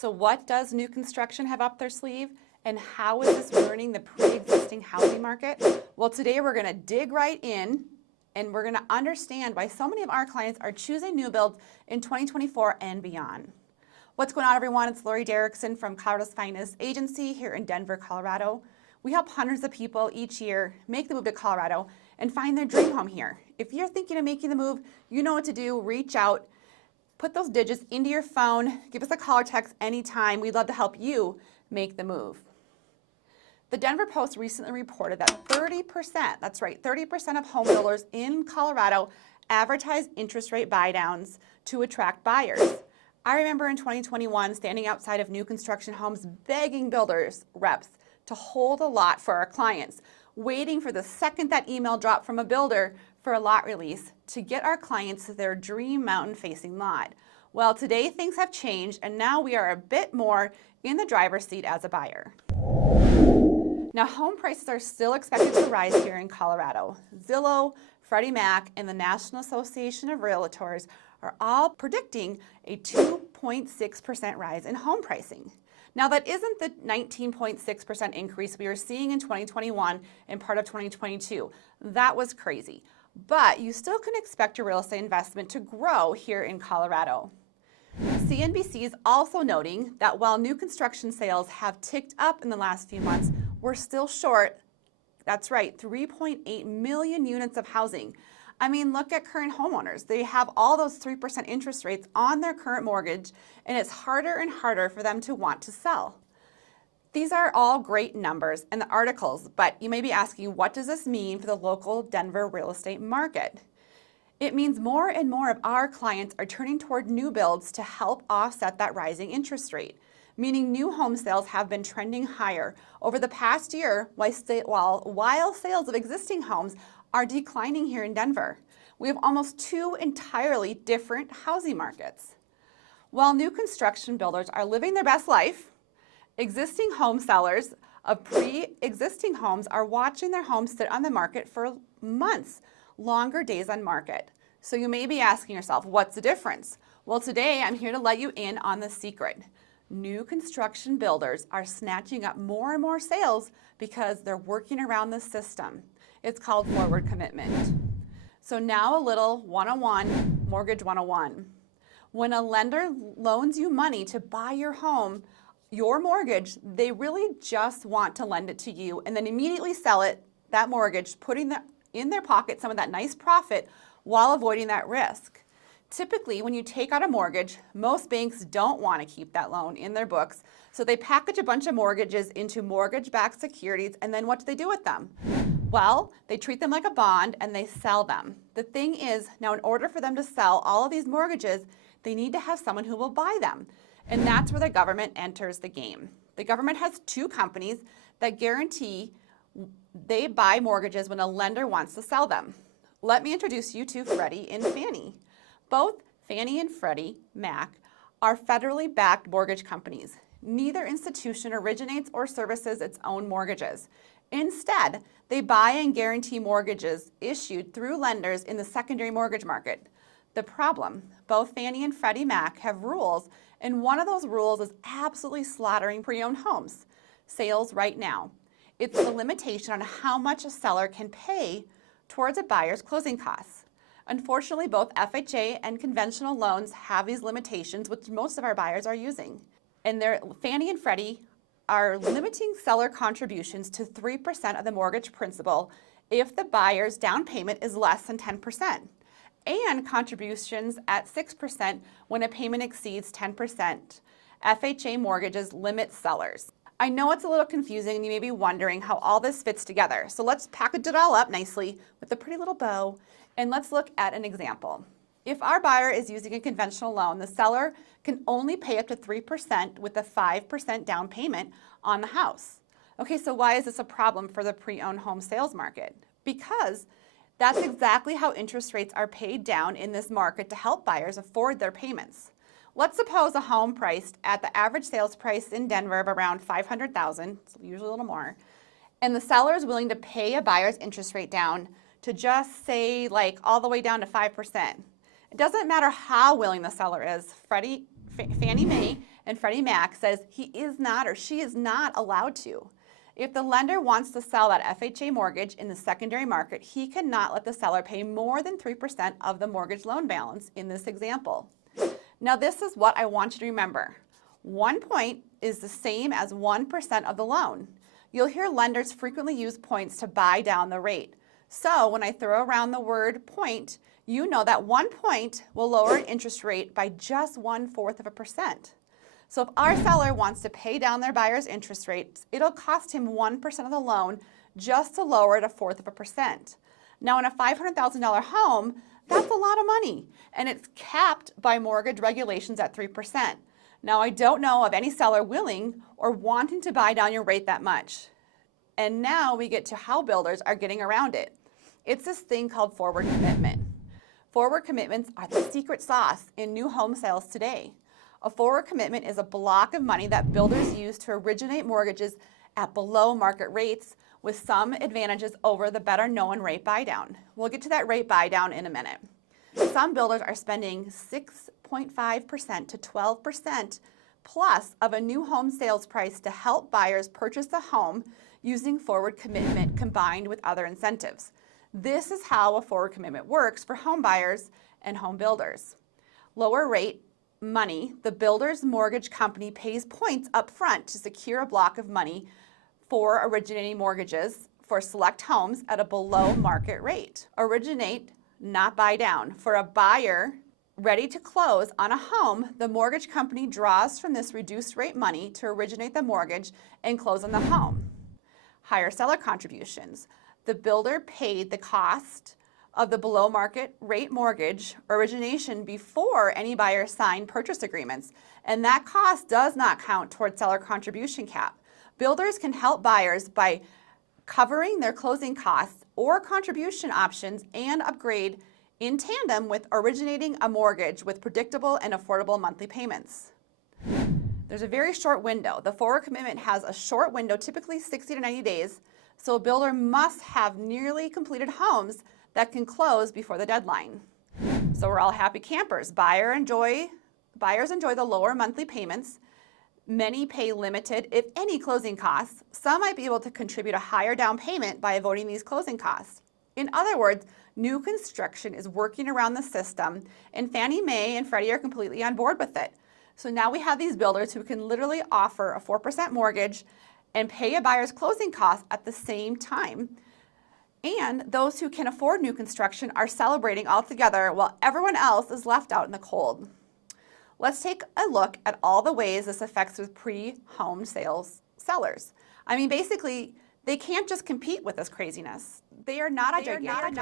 So what does new construction have up their sleeve? And how is this ruining the pre-existing housing market? Well, today we're going to dig right in and we're going to understand why so many of our clients are choosing new builds in 2024 and beyond. What's going on, everyone? It's Lori Derrickson from Colorado's Finest Agency here in Denver, Colorado. We help hundreds of people each year make the move to Colorado and find their dream home here. If you're thinking of making the move, you know what to do. Reach out, put those digits into your phone, give us a call or text anytime. We'd love to help you make the move. The Denver Post recently reported that 30%, that's right, 30% of home builders in Colorado advertise interest rate buydowns to attract buyers. I remember in 2021 standing outside of new construction homes begging builders reps to hold a lot for our clients, waiting for the second that email dropped from a builder for a lot release to get our clients their dream mountain-facing lot. Well, today things have changed and now we are a bit more in the driver's seat as a buyer. Now, home prices are still expected to rise here in Colorado. Zillow, Freddie Mac, and the National Association of Realtors are all predicting a 2.6% rise in home pricing. Now, that isn't the 19.6% increase we were seeing in 2021 and part of 2022. That was crazy. But you still can expect your real estate investment to grow here in Colorado. CNBC is also noting that while new construction sales have ticked up in the last few months, we're still short, that's right, 3.8 million units of housing. I mean, look at current homeowners. They have all those 3% interest rates on their current mortgage, and it's harder and harder for them to want to sell. These are all great numbers in the articles, but you may be asking, what does this mean for the local Denver real estate market? It means more and more of our clients are turning toward new builds to help offset that rising interest rate, meaning new home sales have been trending higher over the past year while sales of existing homes are declining here in Denver. We have almost two entirely different housing markets. While new construction builders are living their best life, existing home sellers of pre-existing homes are watching their homes sit on the market for months, longer days on market. So you may be asking yourself, what's the difference? Well, today I'm here to let you in on the secret. New construction builders are snatching up more and more sales because they're working around the system. It's called forward commitment. So now a little 101, Mortgage 101. When a lender loans you money to buy your home, your mortgage, they really just want to lend it to you and then immediately sell it, that mortgage, putting in their pocket some of that nice profit while avoiding that risk. Typically, when you take out a mortgage, most banks don't want to keep that loan in their books, so they package a bunch of mortgages into mortgage-backed securities, and then what do they do with them? Well, they treat them like a bond and they sell them. The thing is, now in order for them to sell all of these mortgages, they need to have someone who will buy them. And that's where the government enters the game. The government has two companies that guarantee they buy mortgages when a lender wants to sell them. Let me introduce you to Freddie and Fannie. Both Fannie and Freddie Mac are federally backed mortgage companies. Neither institution originates or services its own mortgages. Instead, they buy and guarantee mortgages issued through lenders in the secondary mortgage market. The problem, both Fannie and Freddie Mac have rules, and one of those rules is absolutely slaughtering pre-owned homes sales right now. It's the limitation on how much a seller can pay towards a buyer's closing costs. Unfortunately, both FHA and conventional loans have these limitations, which most of our buyers are using. And Fannie and Freddie are limiting seller contributions to 3% of the mortgage principal if the buyer's down payment is less than 10%, and contributions at 6% when a payment exceeds 10%. FHA mortgages limit sellers. I know it's a little confusing and you may be wondering how all this fits together. So let's package it all up nicely with a pretty little bow and let's look at an example. If our buyer is using a conventional loan, the seller can only pay up to 3% with a 5% down payment on the house. Okay, so why is this a problem for the pre-owned home sales market? Because that's exactly how interest rates are paid down in this market to help buyers afford their payments. Let's suppose a home priced at the average sales price in Denver of around $500,000, it's usually a little more, and the seller is willing to pay a buyer's interest rate down to just say like all the way down to 5%. It doesn't matter how willing the seller is. Fannie Mae and Freddie Mac says he is not or she is not allowed to. If the lender wants to sell that FHA mortgage in the secondary market, he cannot let the seller pay more than 3% of the mortgage loan balance in this example. Now this is what I want you to remember. 1 point is the same as 1% of the loan. You'll hear lenders frequently use points to buy down the rate. So when I throw around the word point, you know that 1 point will lower an interest rate by just 1/4%. So if our seller wants to pay down their buyer's interest rates, it'll cost him 1% of the loan just to lower it 1/4%. Now in a $500,000 home, that's a lot of money, and it's capped by mortgage regulations at 3%. Now I don't know of any seller willing or wanting to buy down your rate that much. And now we get to how builders are getting around it. It's this thing called forward commitment. Forward commitments are the secret sauce in new home sales today. A forward commitment is a block of money that builders use to originate mortgages at below market rates with some advantages over the better known rate buy down. We'll get to that rate buy down in a minute. Some builders are spending 6.5% to 12% plus of a new home sales price to help buyers purchase the home using forward commitment combined with other incentives. This is how a forward commitment works for home buyers and home builders. Lower rate money, the builder's mortgage company pays points up front to secure a block of money for originating mortgages for select homes at a below market rate. Originate, not buy down. For a buyer ready to close on a home, the mortgage company draws from this reduced rate money to originate the mortgage and close on the home. Higher seller contributions. The builder paid the cost of the below market rate mortgage origination before any buyer signed purchase agreements, and that cost does not count towards seller contribution cap. Builders can help buyers by covering their closing costs or contribution options and upgrade in tandem with originating a mortgage with predictable and affordable monthly payments. There's a very short window. The forward commitment has a short window, typically 60 to 90 days, so a builder must have nearly completed homes that can close before the deadline. So we're all happy campers. Buyers enjoy the lower monthly payments. Many pay limited, if any, closing costs. Some might be able to contribute a higher down payment by avoiding these closing costs. In other words, new construction is working around the system, and Fannie Mae and Freddie are completely on board with it. So now we have these builders who can literally offer a 4% mortgage and pay a buyer's closing costs at the same time. And those who can afford new construction are celebrating all together while everyone else is left out in the cold. Let's take a look at all the ways this affects with pre-home sales sellers. I mean, basically, they can't just compete with this craziness. They are not a gigantic.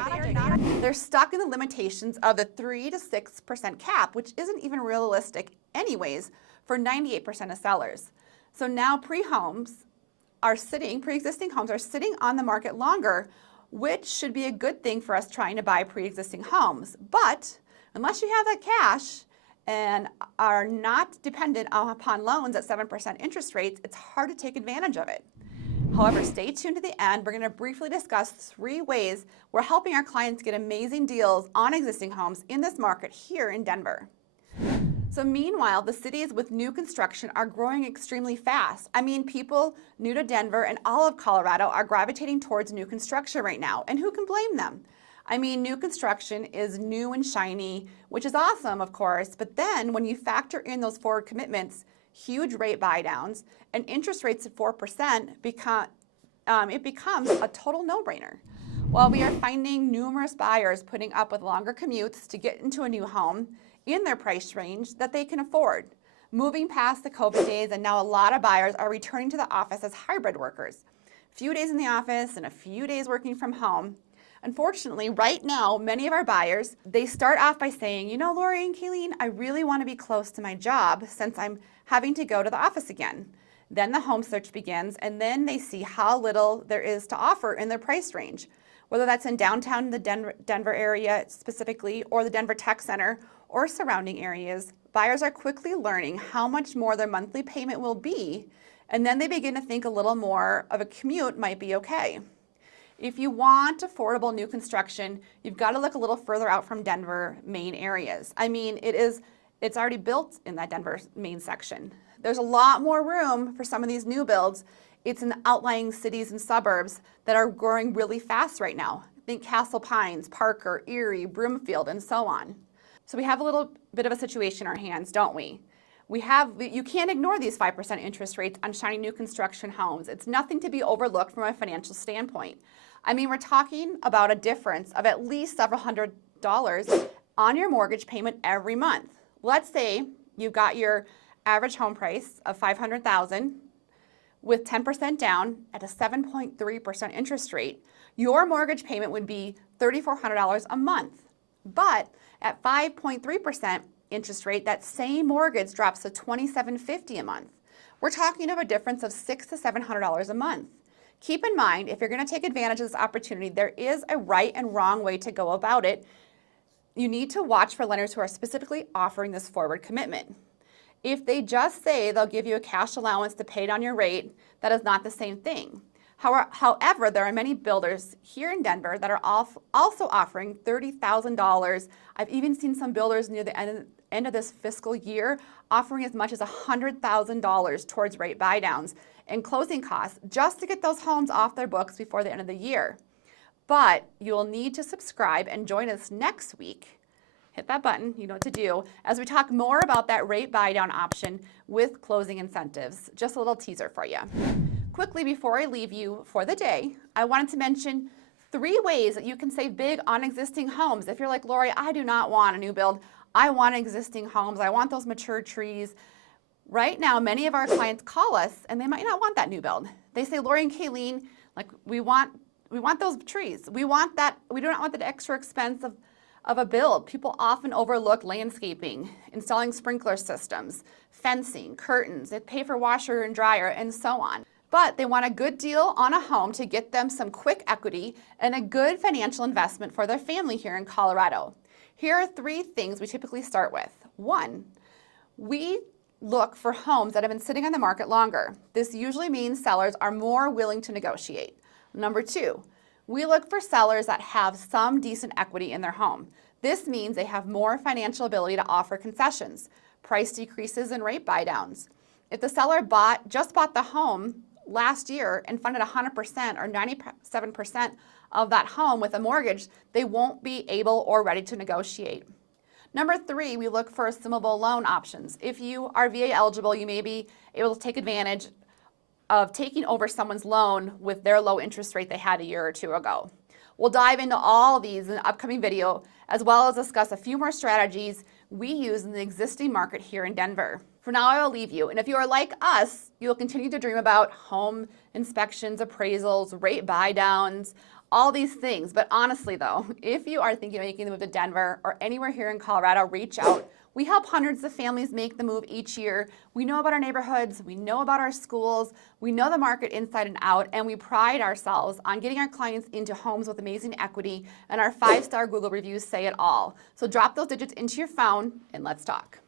They're stuck in the limitations of the 3 to 6% cap, which isn't even realistic anyways for 98% of sellers. So now pre-existing homes are sitting on the market longer, which should be a good thing for us trying to buy pre-existing homes. But unless you have that cash and are not dependent upon loans at 7% interest rates, it's hard to take advantage of it. However, stay tuned to the end. We're going to briefly discuss 3 ways we're helping our clients get amazing deals on existing homes in this market here in Denver. So meanwhile, the cities with new construction are growing extremely fast. I mean, people new to Denver and all of Colorado are gravitating towards new construction right now, and who can blame them? I mean, new construction is new and shiny, which is awesome, of course, but then when you factor in those forward commitments, huge rate buy downs, and interest rates of 4%, it becomes a total no-brainer. While we are finding numerous buyers putting up with longer commutes to get into a new home in their price range that they can afford, moving past the COVID days, and now a lot of buyers are returning to the office as hybrid workers. A few days in the office and a few days working from home. Unfortunately, right now, many of our buyers, they start off by saying, you know, Lori and Kayleen, I really want to be close to my job since I'm having to go to the office again. Then the home search begins, and then they see how little there is to offer in their price range, whether that's in downtown the Denver area specifically, or the Denver Tech Center, or surrounding areas. Buyers are quickly learning how much more their monthly payment will be, and then they begin to think a little more of a commute might be okay. If you want affordable new construction, you've got to look a little further out from Denver main areas. I mean, it's already built in that Denver main section. There's a lot more room for some of these new builds. It's in the outlying cities and suburbs that are growing really fast right now. Think Castle Pines, Parker, Erie, Broomfield, and so on. So we have a little bit of a situation in our hands, don't we? You can't ignore these 5% interest rates on shiny new construction homes. It's nothing to be overlooked from a financial standpoint. I mean, we're talking about a difference of at least several $100s on your mortgage payment every month. Let's say you've got your average home price of $500,000 with 10% down at a 7.3% interest rate. Your mortgage payment would be $3,400 a month. But at 5.3% interest rate, that same mortgage drops to $2,750 a month. We're talking of a difference of $600 to $700 a month. Keep in mind, if you're going to take advantage of this opportunity, there is a right and wrong way to go about it. You need to watch for lenders who are specifically offering this forward commitment. If they just say they'll give you a cash allowance to pay down your rate, that is not the same thing. However, there are many builders here in Denver that are also offering $30,000. I've even seen some builders near the end of this fiscal year offering as much as $100,000 towards rate buydowns and closing costs just to get those homes off their books before the end of the year. But you'll need to subscribe and join us next week. Hit that button, you know what to do, as we talk more about that rate buydown option with closing incentives. Just a little teaser for you. Quickly, before I leave you for the day, I wanted to mention 3 ways that you can save big on existing homes. If you're like, Lori, I do not want a new build. I want existing homes. I want those mature trees. Right now, many of our clients call us and they might not want that new build. They say, Lori and Kayleen, like we want those trees. We want that. We do not want that extra expense of a build. People often overlook landscaping, installing sprinkler systems, fencing, curtains. They pay for washer and dryer and so on. But they want a good deal on a home to get them some quick equity and a good financial investment for their family here in Colorado. Here are 3 things we typically start with. 1, we look for homes that have been sitting on the market longer. This usually means sellers are more willing to negotiate. Number 2, we look for sellers that have some decent equity in their home. This means they have more financial ability to offer concessions, price decreases, and rate buydowns. If the seller just bought the home last year and funded 100% or 97% of that home with a mortgage, they won't be able or ready to negotiate. Number 3, we look for assumable loan options. If you are VA eligible, you may be able to take advantage of taking over someone's loan with their low interest rate they had a year or 2 ago. We'll dive into all these in the upcoming video, as well as discuss a few more strategies we use in the existing market here in Denver. For now, I will leave you. And if you are like us, you will continue to dream about home inspections, appraisals, rate buydowns, all these things. But honestly, though, if you are thinking of making the move to Denver or anywhere here in Colorado, reach out. We help hundreds of families make the move each year. We know about our neighborhoods, we know about our schools, we know the market inside and out, and we pride ourselves on getting our clients into homes with amazing equity, and our 5-star Google reviews say it all. So drop those digits into your phone and let's talk.